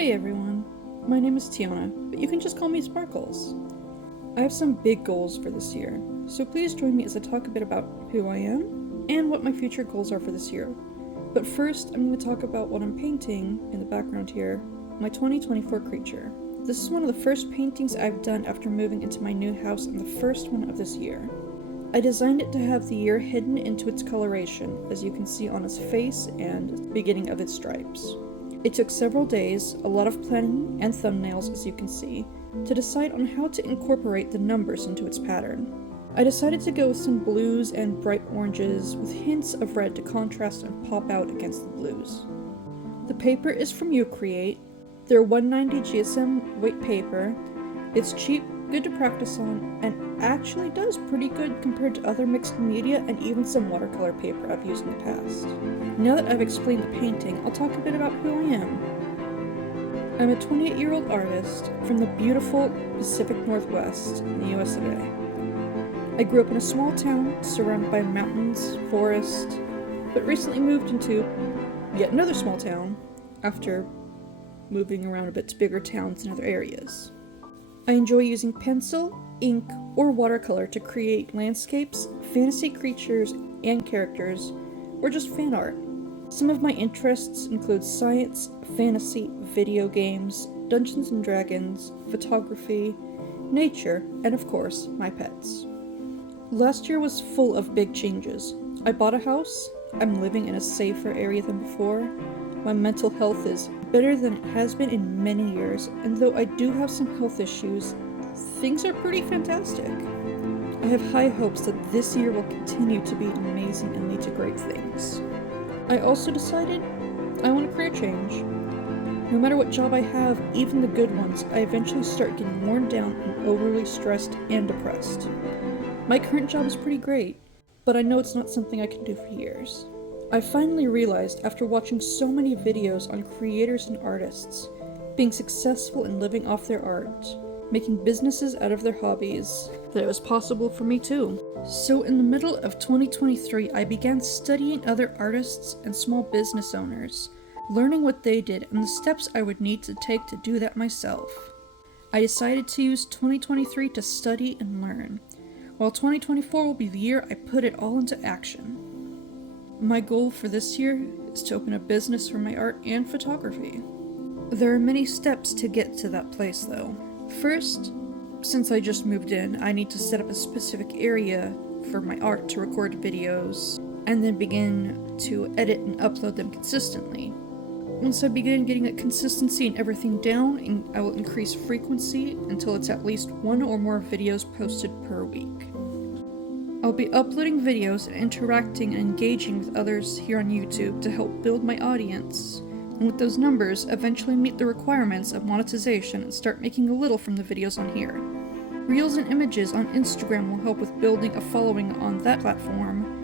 Hey everyone, my name is Tiana, but you can just call me Sparkles. I have some big goals for this year, so please join me as I talk a bit about who I am and what my future goals are for this year. But first, I'm going to talk about what I'm painting in the background here, my 2024 creature. This is one of the first paintings I've done after moving into my new house and the first one of this year. I designed it to have the year hidden into its coloration, as you can see on its face and the beginning of its stripes. It took several days, a lot of planning and thumbnails as you can see, to decide on how to incorporate the numbers into its pattern. I decided to go with some blues and bright oranges with hints of red to contrast and pop out against the blues. The paper is from Ucreate. They're 190 GSM weight paper. It's cheap, good to practice on, and actually does pretty good compared to other mixed media and even some watercolor paper I've used in the past. Now that I've explained the painting, I'll talk a bit about who I am. I'm a 28-year-old artist from the beautiful Pacific Northwest in the US of A. I grew up in a small town surrounded by mountains, forest, but recently moved into yet another small town after moving around a bit to bigger towns and other areas. I enjoy using pencil, ink, or watercolor to create landscapes, fantasy creatures and characters, or just fan art. Some of my interests include science, fantasy, video games, Dungeons and Dragons, photography, nature, and of course, my pets. Last year was full of big changes. I bought a house, I'm living in a safer area than before, my mental health is better than it has been in many years, and though I do have some health issues, things are pretty fantastic. I have high hopes that this year will continue to be amazing and lead to great things. I also decided I want a career change. No matter what job I have, even the good ones, I eventually start getting worn down and overly stressed and depressed. My current job is pretty great, but I know it's not something I can do for years. I finally realized after watching so many videos on creators and artists being successful in living off their art, making businesses out of their hobbies, that it was possible for me too. So in the middle of 2023, I began studying other artists and small business owners, learning what they did and the steps I would need to take to do that myself. I decided to use 2023 to study and learn, while 2024 will be the year I put it all into action. My goal for this year is to open a business for my art and photography. There are many steps to get to that place though. First, since I just moved in, I need to set up a specific area for my art to record videos, and then begin to edit and upload them consistently. Once I begin getting that consistency and everything down, I will increase frequency until it's at least one or more videos posted per week. I'll be uploading videos and interacting and engaging with others here on YouTube to help build my audience, and with those numbers, eventually meet the requirements of monetization and start making a little from the videos on here. Reels and images on Instagram will help with building a following on that platform,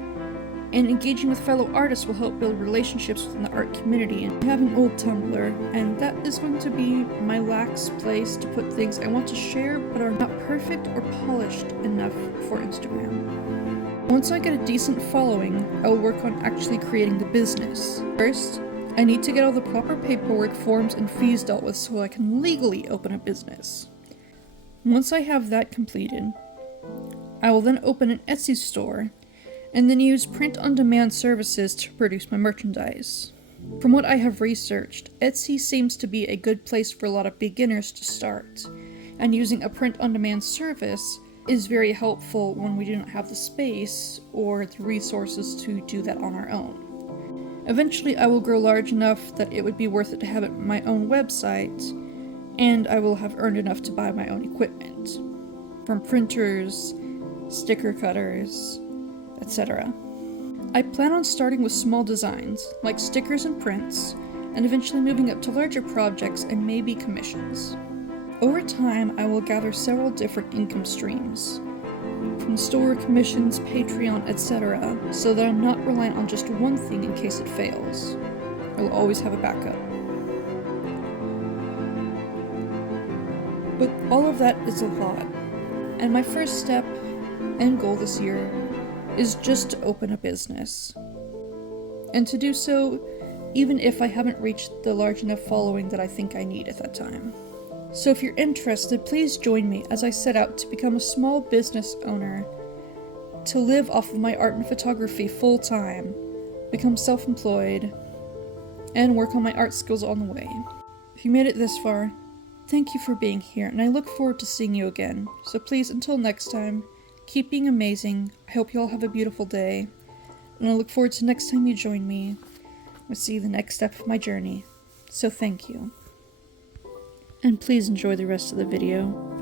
and engaging with fellow artists will help build relationships within the art community. And I have an old Tumblr, and that is going to be my lax place to put things I want to share but are not perfect or polished enough for Instagram. Once I get a decent following, I will work on actually creating the business. First, I need to get all the proper paperwork, forms, and fees dealt with so I can legally open a business. Once I have that completed, I will then open an Etsy store and then use print-on-demand services to produce my merchandise. From what I have researched, Etsy seems to be a good place for a lot of beginners to start, and using a print-on-demand service is very helpful when we do not have the space or the resources to do that on our own. Eventually I will grow large enough that it would be worth it to have my own website, and I will have earned enough to buy my own equipment, from printers, sticker cutters, etc. I plan on starting with small designs, like stickers and prints, and eventually moving up to larger projects and maybe commissions. Over time, I will gather several different income streams, from store commissions, Patreon, etc., so that I'm not reliant on just one thing in case it fails. I will always have a backup. But all of that is a lot, and my first step and goal this year is just to open a business. And to do so, even if I haven't reached the large enough following that I think I need at that time. So if you're interested, please join me as I set out to become a small business owner, to live off of my art and photography full-time, become self-employed, and work on my art skills on the way. If you made it this far, thank you for being here, and I look forward to seeing you again. So please, until next time, keep being amazing. I hope you all have a beautiful day, and I look forward to next time you join me. We'll see the next step of my journey. So thank you. And please enjoy the rest of the video.